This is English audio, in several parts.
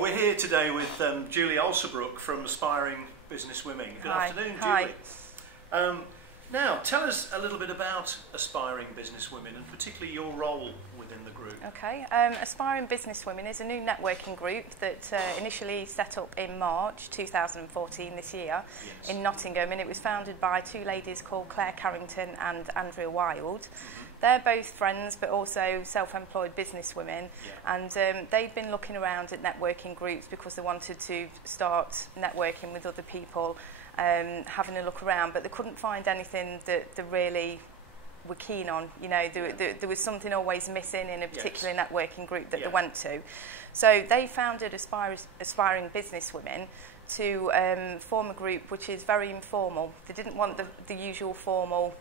We're here today with Julie Allseybrook from Aspiring Business Women. Good afternoon, Julie. Hi. Now, tell us a little bit about Aspiring Business Women and particularly your role within the group. Okay. Aspiring Business Women is a new networking group that initially set up in March 2014 this year in Nottingham, and it was founded by two ladies called Claire Carrington and Andrea Wild. They're both friends but also self-employed business women, and they'd been looking around at networking groups because they wanted to start networking with other people, having a look around, but they couldn't find anything that they really were keen on. You know, there was something always missing in a particular networking group that they went to. So they founded Aspiring Business Women to form a group which is very informal. They didn't want the usual formal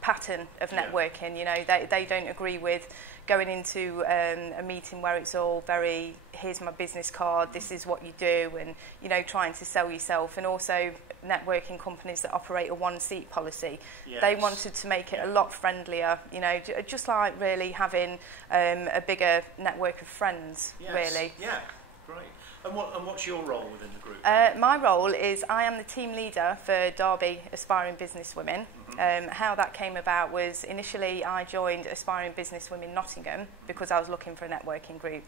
pattern of networking. You know, they don't agree with going into a meeting where it's all very, here's my business card, this is what you do, and, you know, trying to sell yourself. And also networking companies that operate a one-seat policy. They wanted to make it a lot friendlier, you know, just like really having a bigger network of friends, really. Yeah, great. And what's your role within the group? My role is I am the team leader for Derby Aspiring Business Women. How that came about was initially I joined Aspiring Business Women Nottingham because I was looking for a networking group.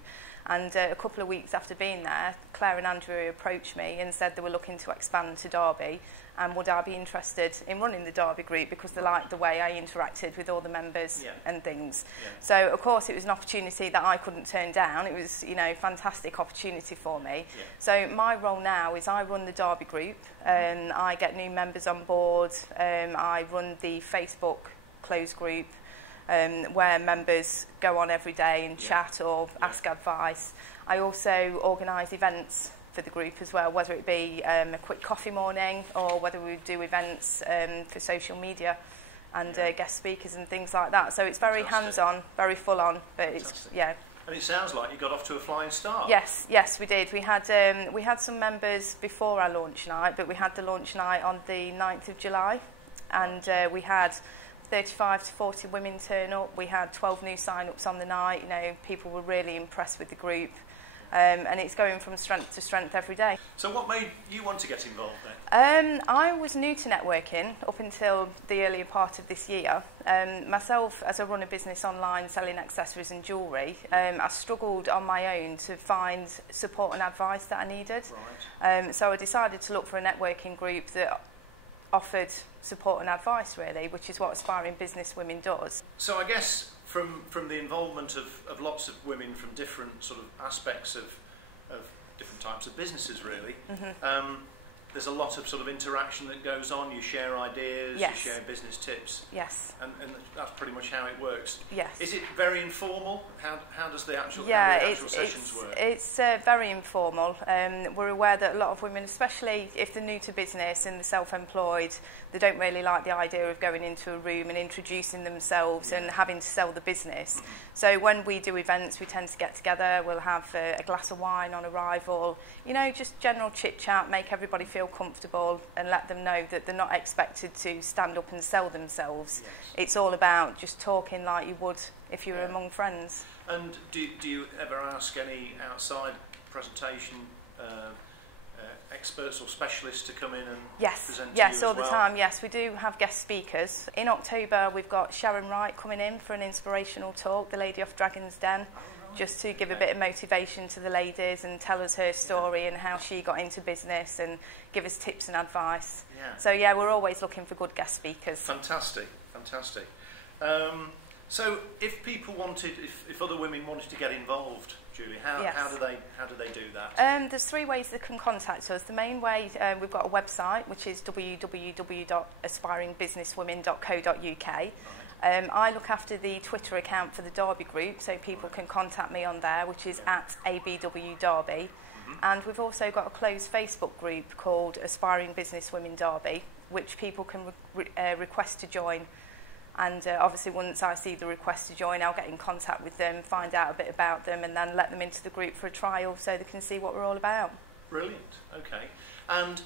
And a couple of weeks after being there, Claire and Andrew approached me and said they were looking to expand to Derby, and would I be interested in running the Derby group because they liked the way I interacted with all the members and things. So of course it was an opportunity that I couldn't turn down. It was, you know, a fantastic opportunity for me. So my role now is I run the Derby group, and I get new members on board. I run the Facebook closed group, where members go on every day and chat or ask advice. I also organise events for the group as well, whether it be a quick coffee morning or whether we do events for social media and guest speakers and things like that. So it's very hands-on, very full-on, but it's, And it sounds like you got off to a flying start. Yes, we did. We had some members before our launch night, but we had the launch night on the 9th of July, and we had 35 to 40 women turn up. We had 12 new sign-ups on the night. You know, people were really impressed with the group, and it's going from strength to strength every day. So what made you want to get involved then? I was new to networking up until the earlier part of this year. Myself, as I run a business online selling accessories and jewellery, I struggled on my own to find support and advice that I needed. So I decided to look for a networking group that offered support and advice, really, which is what Aspiring Business Women does. So I guess from the involvement of lots of women from different sort of aspects of different types of businesses, really, there's a lot of sort of interaction that goes on. You share ideas, you share business tips. And that's pretty much how it works. Is it very informal? How does the actual sessions work? It's very informal. We're aware that a lot of women, especially if they're new to business and they're self-employed, they don't really like the idea of going into a room and introducing themselves and having to sell the business. So when we do events, we tend to get together. We'll have a glass of wine on arrival, you know, just general chit-chat, make everybody feel comfortable and let them know that they're not expected to stand up and sell themselves. It's all about just talking like you would if you were among friends. And do you ever ask any outside presentation experts or specialists to come in and present to you all the time. Yes, we do have guest speakers. In October we've got Sharon Wright coming in for an inspirational talk, the lady off Dragon's Den, just to give a bit of motivation to the ladies and tell us her story and how she got into business and give us tips and advice. So we're always looking for good guest speakers. Fantastic. So if people wanted, if other women wanted to get involved, Julie, how do they do that? There's three ways they can contact us. The main way, we've got a website which is www.aspiringbusinesswomen.co.uk. I look after the Twitter account for the Derby group, so people can contact me on there, which is at ABW Derby. And we've also got a closed Facebook group called Aspiring Business Women Derby, which people can request to join. And obviously once I see the request to join, I'll get in contact with them, find out a bit about them, and then let them into the group for a trial so they can see what we're all about. Brilliant. Okay. And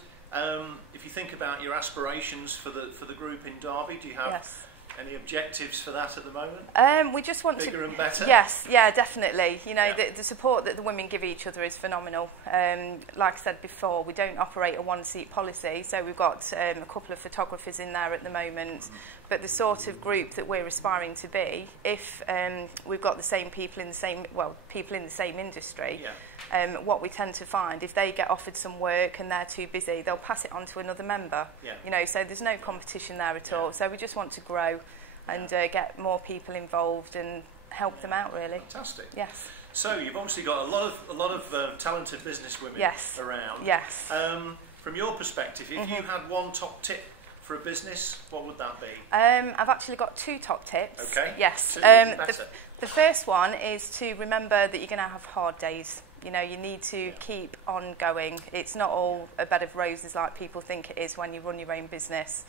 if you think about your aspirations for the group in Derby, do you have Any objectives for that at the moment? We just want bigger and better. Yes, yeah, definitely. You know, the support that the women give each other is phenomenal. Like I said before, we don't operate a one-seat policy, so we've got a couple of photographers in there at the moment. But the sort of group that we're aspiring to be, if we've got the same people in the same industry, what we tend to find, if they get offered some work and they're too busy, they'll pass it on to another member. You know, so there's no competition there at all. So we just want to grow and get more people involved and help them out, really. Fantastic. Yes. So you've obviously got a lot of talented businesswomen around. Yes. From your perspective, if you had one top tip for a business, what would that be? I've actually got 2 top tips. Okay. Yes. The first one is to remember that you're going to have hard days. You know, you need to keep on going. It's not all a bed of roses like people think it is when you run your own business.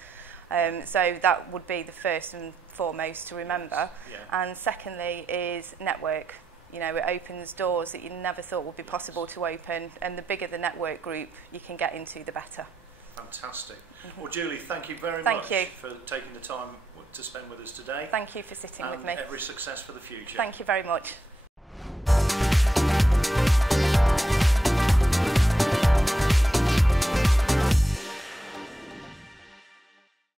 So that would be the first and foremost to remember. And secondly is network. You know, it opens doors that you never thought would be possible to open, and the bigger the network group you can get into, the better. Fantastic. Well, Julie, thank you very much for taking the time to spend with us today. Thank you for sitting with me. Every success for the future. Thank you very much.